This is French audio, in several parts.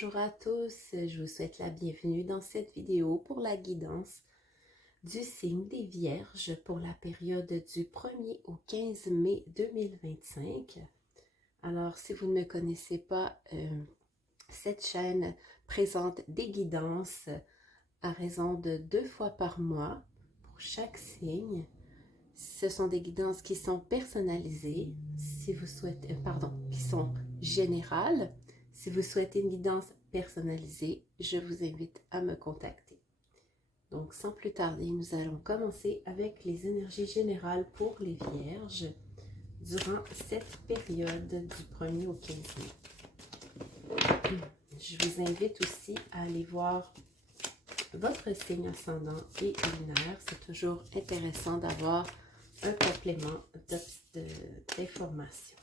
Bonjour à tous, je vous souhaite la bienvenue dans cette vidéo pour la guidance du signe des Vierges pour la période du 1er au 15 mai 2025. Alors, si vous ne me connaissez pas, cette chaîne présente des guidances à raison de 2 fois par mois pour chaque signe. Ce sont des guidances qui sont personnalisées, si vous souhaitez, qui sont générales. Si vous souhaitez une guidance personnalisée, je vous invite à me contacter. Donc, sans plus tarder, nous allons commencer avec les énergies générales pour les Vierges durant cette période du 1er au 15 mai. Je vous invite aussi à aller voir votre signe ascendant et lunaire. C'est toujours intéressant d'avoir un complément d'informations.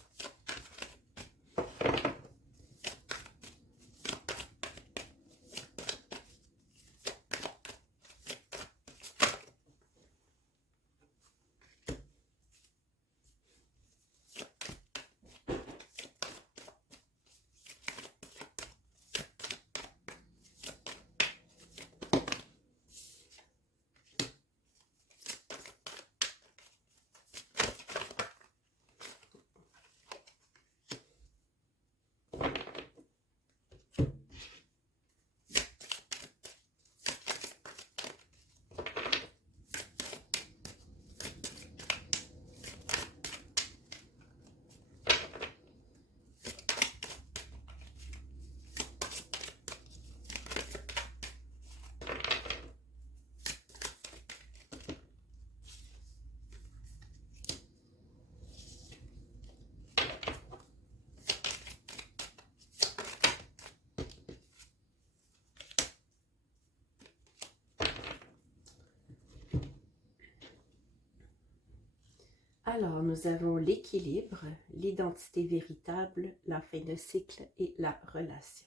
Alors, nous avons l'équilibre, l'identité véritable, la fin de cycle et la relation.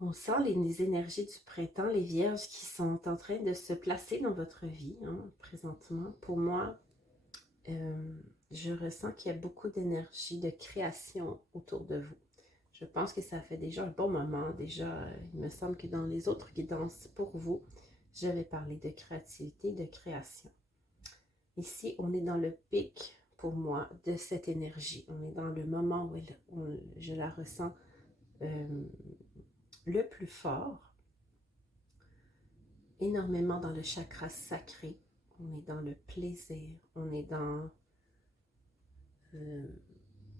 On sent les énergies du printemps, les Vierges qui sont en train de se placer dans votre vie présentement. Pour moi, je ressens qu'il y a beaucoup d'énergie de création autour de vous. Je pense que ça fait déjà un bon moment. Déjà, il me semble que dans les autres guidances pour vous, j'avais parlé de créativité, de création. Ici, on est dans le pic, pour moi, de cette énergie. On est dans le moment où je la ressens le plus fort. Énormément dans le chakra sacré. On est dans le plaisir. On est dans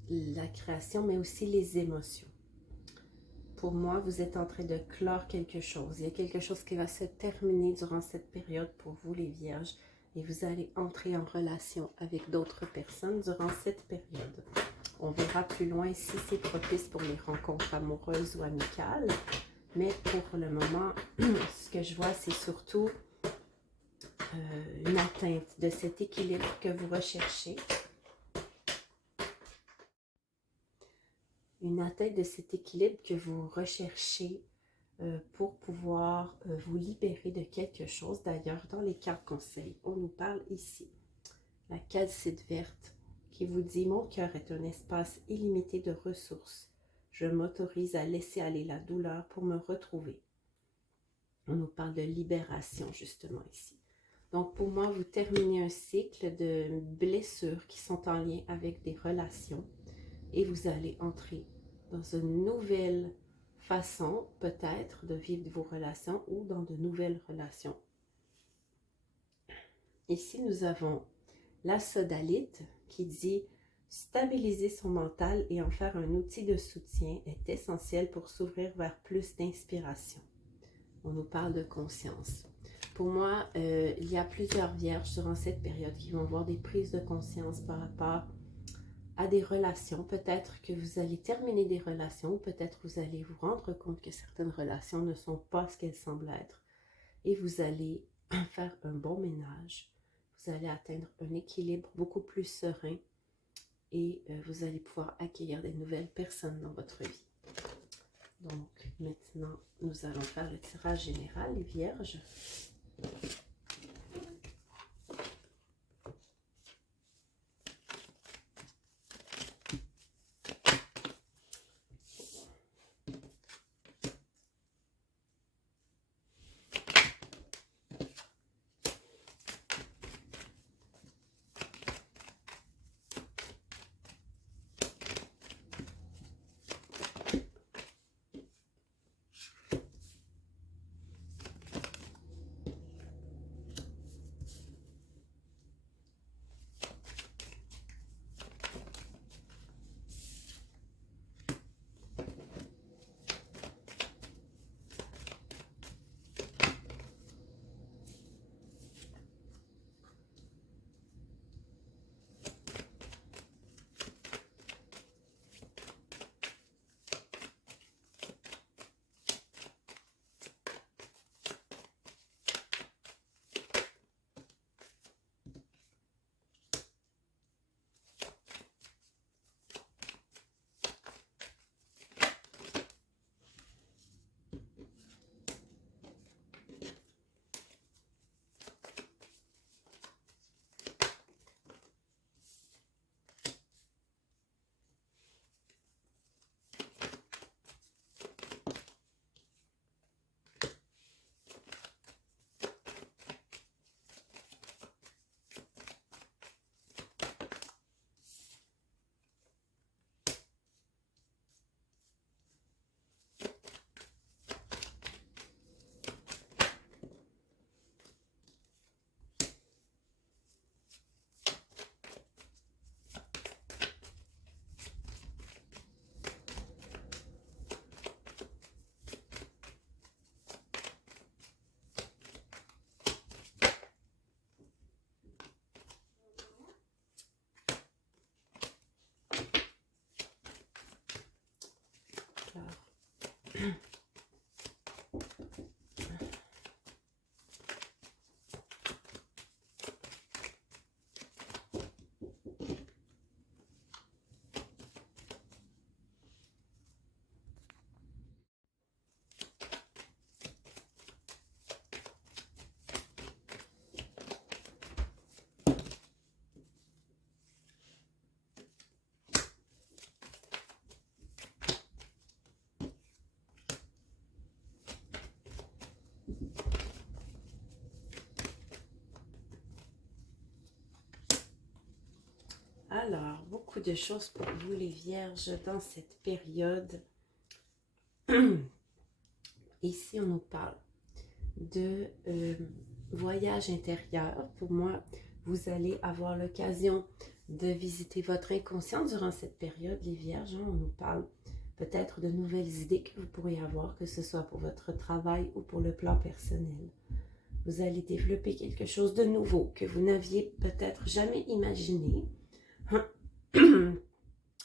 la création, mais aussi les émotions. Pour moi, vous êtes en train de clore quelque chose. Il y a quelque chose qui va se terminer durant cette période pour vous, les Vierges. Et vous allez entrer en relation avec d'autres personnes durant cette période. On verra plus loin si c'est propice pour les rencontres amoureuses ou amicales. Mais pour le moment, ce que je vois, c'est surtout une atteinte de cet équilibre que vous recherchez. Une atteinte de cet équilibre que vous recherchez pour pouvoir vous libérer de quelque chose. D'ailleurs, dans les cartes conseils, on nous parle ici. La calcite verte qui vous dit « Mon cœur est un espace illimité de ressources. Je m'autorise à laisser aller la douleur pour me retrouver. » On nous parle de libération justement ici. Donc pour moi, vous terminez un cycle de blessures qui sont en lien avec des relations et vous allez entrer dans une nouvelle façon peut-être de vivre vos relations ou dans de nouvelles relations. Ici, nous avons la sodalite qui dit « Stabiliser son mental et en faire un outil de soutien est essentiel pour s'ouvrir vers plus d'inspiration. » On nous parle de conscience. Pour moi, il y a plusieurs vierges durant cette période qui vont avoir des prises de conscience par rapport à des relations. Peut-être que vous allez terminer des relations, peut-être vous allez vous rendre compte que certaines relations ne sont pas ce qu'elles semblent être. Et vous allez faire un bon ménage. Vous allez atteindre un équilibre beaucoup plus serein et vous allez pouvoir accueillir des nouvelles personnes dans votre vie. Donc maintenant, nous allons faire le tirage général, les Vierges. Alors, beaucoup de choses pour vous les Vierges dans cette période. Ici, on nous parle de voyage intérieur. Pour moi, vous allez avoir l'occasion de visiter votre inconscient durant cette période, les Vierges. On nous parle peut-être de nouvelles idées que vous pourrez avoir, que ce soit pour votre travail ou pour le plan personnel. Vous allez développer quelque chose de nouveau que vous n'aviez peut-être jamais imaginé.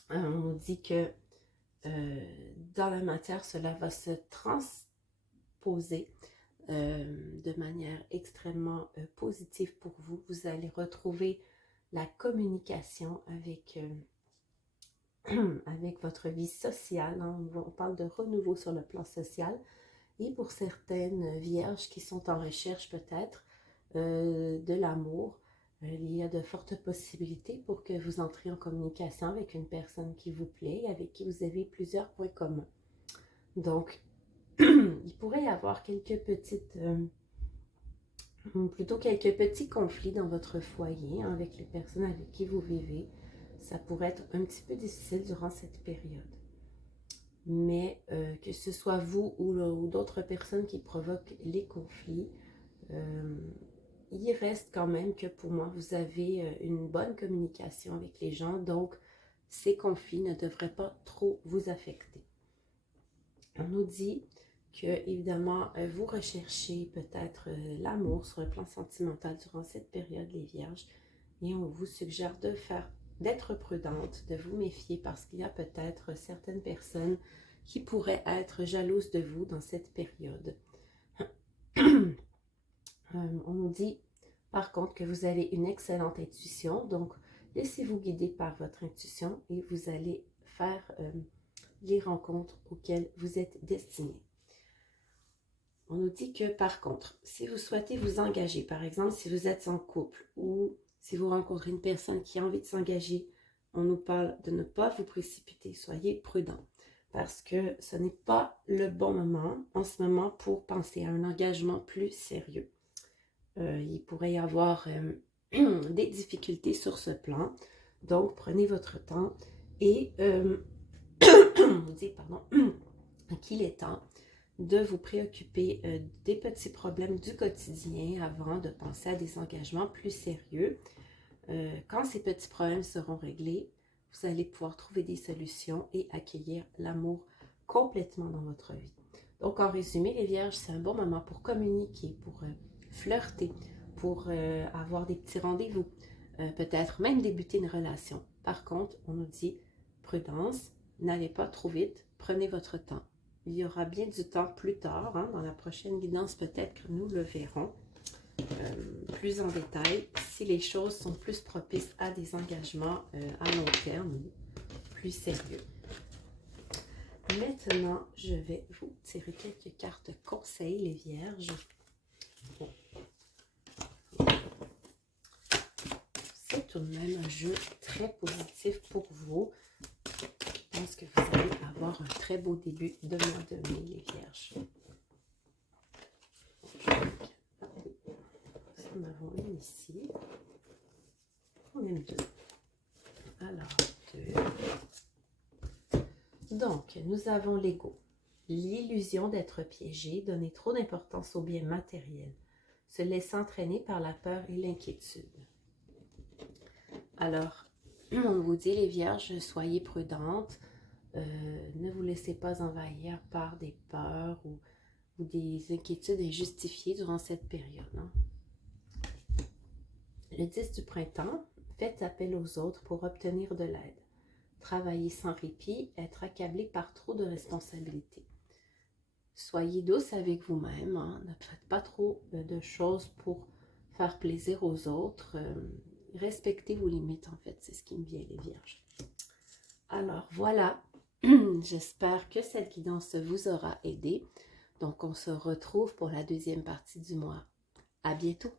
On nous dit que dans la matière, cela va se transposer de manière extrêmement positive pour vous. Vous allez retrouver la communication avec, avec votre vie sociale. Hein. On parle de renouveau sur le plan social. Et pour certaines vierges qui sont en recherche peut-être de l'amour, il y a de fortes possibilités pour que vous entriez en communication avec une personne qui vous plaît, avec qui vous avez plusieurs points communs. Donc, il pourrait y avoir quelques petits conflits dans votre foyer hein, avec les personnes avec qui vous vivez. Ça pourrait être un petit peu difficile durant cette période. Mais que ce soit vous ou d'autres personnes qui provoquent les conflits, il reste quand même que pour moi, vous avez une bonne communication avec les gens. Donc, ces conflits ne devraient pas trop vous affecter. On nous dit que, évidemment, vous recherchez peut-être l'amour sur le plan sentimental durant cette période, les Vierges. Et on vous suggère d'être prudente, de vous méfier parce qu'il y a peut-être certaines personnes qui pourraient être jalouses de vous dans cette période. On nous dit par contre que vous avez une excellente intuition, donc laissez-vous guider par votre intuition et vous allez faire les rencontres auxquelles vous êtes destiné. On nous dit que par contre, si vous souhaitez vous engager, par exemple si vous êtes en couple ou si vous rencontrez une personne qui a envie de s'engager, on nous parle de ne pas vous précipiter, soyez prudent. Parce que ce n'est pas le bon moment en ce moment pour penser à un engagement plus sérieux. Il pourrait y avoir des difficultés sur ce plan. Donc, prenez votre temps et on vous dit qu'il est temps de vous préoccuper des petits problèmes du quotidien avant de penser à des engagements plus sérieux. Quand ces petits problèmes seront réglés, vous allez pouvoir trouver des solutions et accueillir l'amour complètement dans votre vie. Donc, en résumé, les Vierges, c'est un bon moment pour communiquer, pour flirter, pour avoir des petits rendez-vous, peut-être même débuter une relation. Par contre, on nous dit prudence, n'allez pas trop vite, prenez votre temps. Il y aura bien du temps plus tard, hein, dans la prochaine guidance, peut-être que nous le verrons plus en détail, si les choses sont plus propices à des engagements à long terme, plus sérieux. Maintenant, je vais vous tirer quelques cartes conseils, les Vierges. Bon. C'est tout de même un jeu très positif pour vous. Je pense que vous allez avoir un très beau début de mois de mai, les Vierges. Nous en avons une ici. On aime deux. Alors, deux. Donc, nous avons l'ego. L'illusion d'être piégé, donner trop d'importance aux biens matériels, se laisser entraîner par la peur et l'inquiétude. Alors, on vous dit, les Vierges, soyez prudentes. Ne vous laissez pas envahir par des peurs ou des inquiétudes injustifiées durant cette période. Hein. Le 10 du printemps, faites appel aux autres pour obtenir de l'aide. Travaillez sans répit, être accablé par trop de responsabilités. Soyez douce avec vous-même, hein. Ne faites pas trop de choses pour faire plaisir aux autres. Respectez vos limites, en fait, c'est ce qui me vient, les Vierges. Alors, voilà, j'espère que cette guidance vous aura aidé. Donc, on se retrouve pour la deuxième partie du mois. À bientôt!